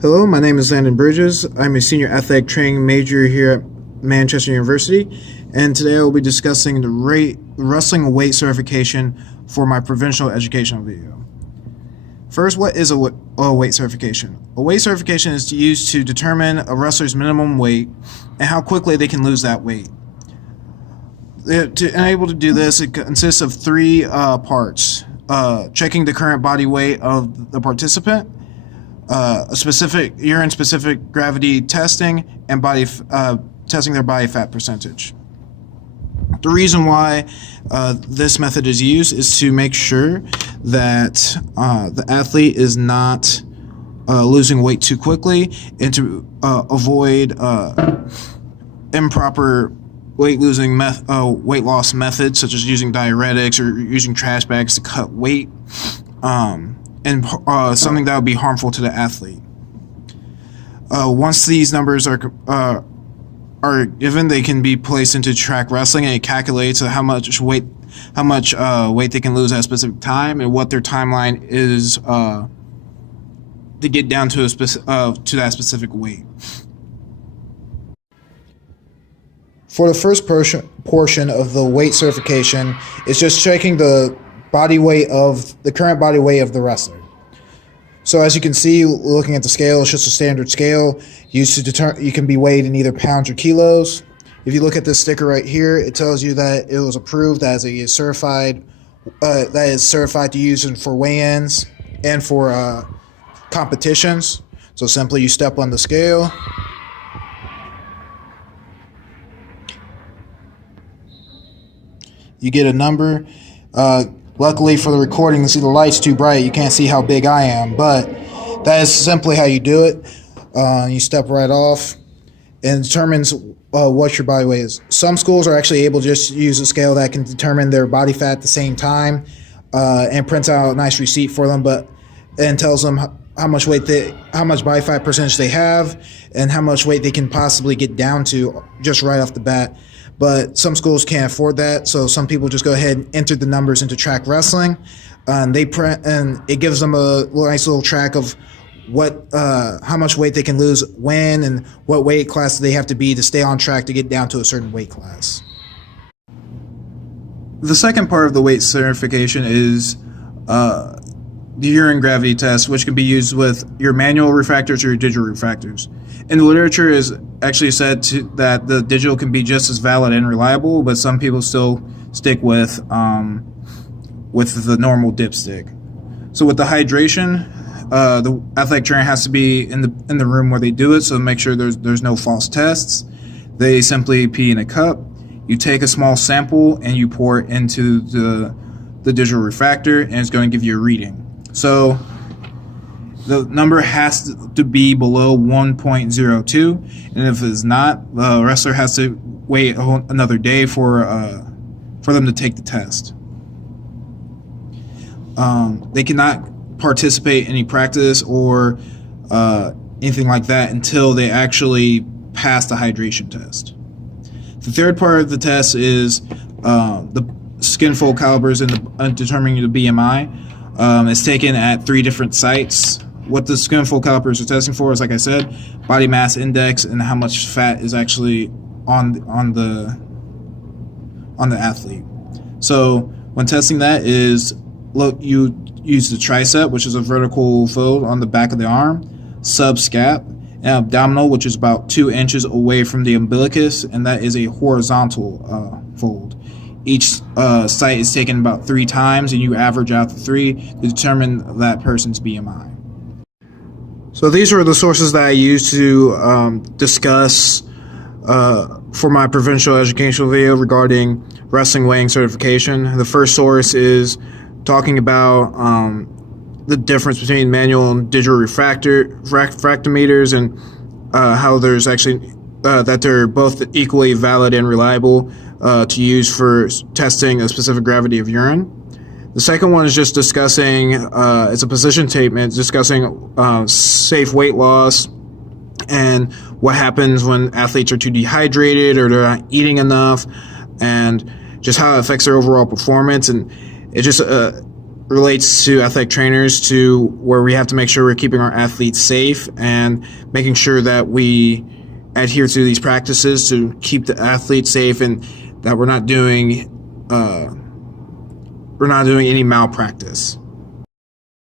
Hello, my name is Landon Bridges. I'm a senior athletic training major here at Manchester University, and today I will be discussing the wrestling weight certification for my provincial educational video. First, what is a weight certification? A weight certification is used to determine a wrestler's minimum weight and how quickly they can lose that weight. To enable to do this, it consists of three parts. Checking the current body weight of the participant, a specific urine-specific gravity testing, and testing their body fat percentage. The reason why this method is used is to make sure that the athlete is not losing weight too quickly and to avoid improper weight loss methods such as using diuretics or using trash bags to cut weight. And something that would be harmful to the athlete. Once these numbers are given, they can be placed into track wrestling, and it calculates how much weight they can lose at a specific time and what their timeline is to get down to to that specific weight. For the first portion of the weight certification, it's just checking the current body weight of the wrestler. So as you can see, looking at the scale, it's just a standard scale used to determine. You can be weighed in either pounds or kilos. If you look at this sticker right here, it tells you that it was approved as a certified to use for weigh-ins and for competitions. So simply you step on the scale. You get a number. Luckily for the recording, you see the light's too bright. You can't see how big I am, but that is simply how you do it. You step right off, and it determines what your body weight is. Some schools are actually able to just use a scale that can determine their body fat at the same time, and prints out a nice receipt for them, and tells them how much body fat percentage they have, and how much weight they can possibly get down to just right off the bat. But some schools can't afford that, so some people just go ahead and enter the numbers into track wrestling, and it gives them a nice little track of how much weight they can lose when and what weight class they have to be to stay on track to get down to a certain weight class. The second part of the weight certification is the urine gravity test, which can be used with your manual refractors or your digital refractors. In the literature is actually said that the digital can be just as valid and reliable, but some people still stick with the normal dipstick. So with the hydration, the athletic trainer has to be in the room where they do it, so make sure there's no false tests. They simply pee in a cup. You take a small sample and you pour it into the digital refractor, and it's going to give you a reading. So the number has to be below 1.02, and if it's not, the wrestler has to wait another day for them to take the test. They cannot participate in any practice or anything like that until they actually pass the hydration test. The third part of the test is the skin fold calibers and determining the BMI. It's taken at 3 different sites. What the skin fold calipers are testing for is, like I said, body mass index and how much fat is actually on the athlete. So when testing that you use the tricep, which is a vertical fold on the back of the arm, subscap, and abdominal, which is about 2 inches away from the umbilicus, and that is a horizontal fold. Each site is taken about 3 times, and you average out the 3 to determine that person's BMI. So these are the sources that I use to discuss for my provincial educational video regarding wrestling weighing certification. The first source is talking about the difference between manual and digital refractometers, and how there's actually that they're both equally valid and reliable to use for testing a specific gravity of urine. The second one is just discussing, it's a position statement discussing safe weight loss and what happens when athletes are too dehydrated or they're not eating enough, and just how it affects their overall performance. And it just relates to athletic trainers, to where we have to make sure we're keeping our athletes safe and making sure that we adhere to these practices to keep the athletes safe, and that we're not doing any malpractice.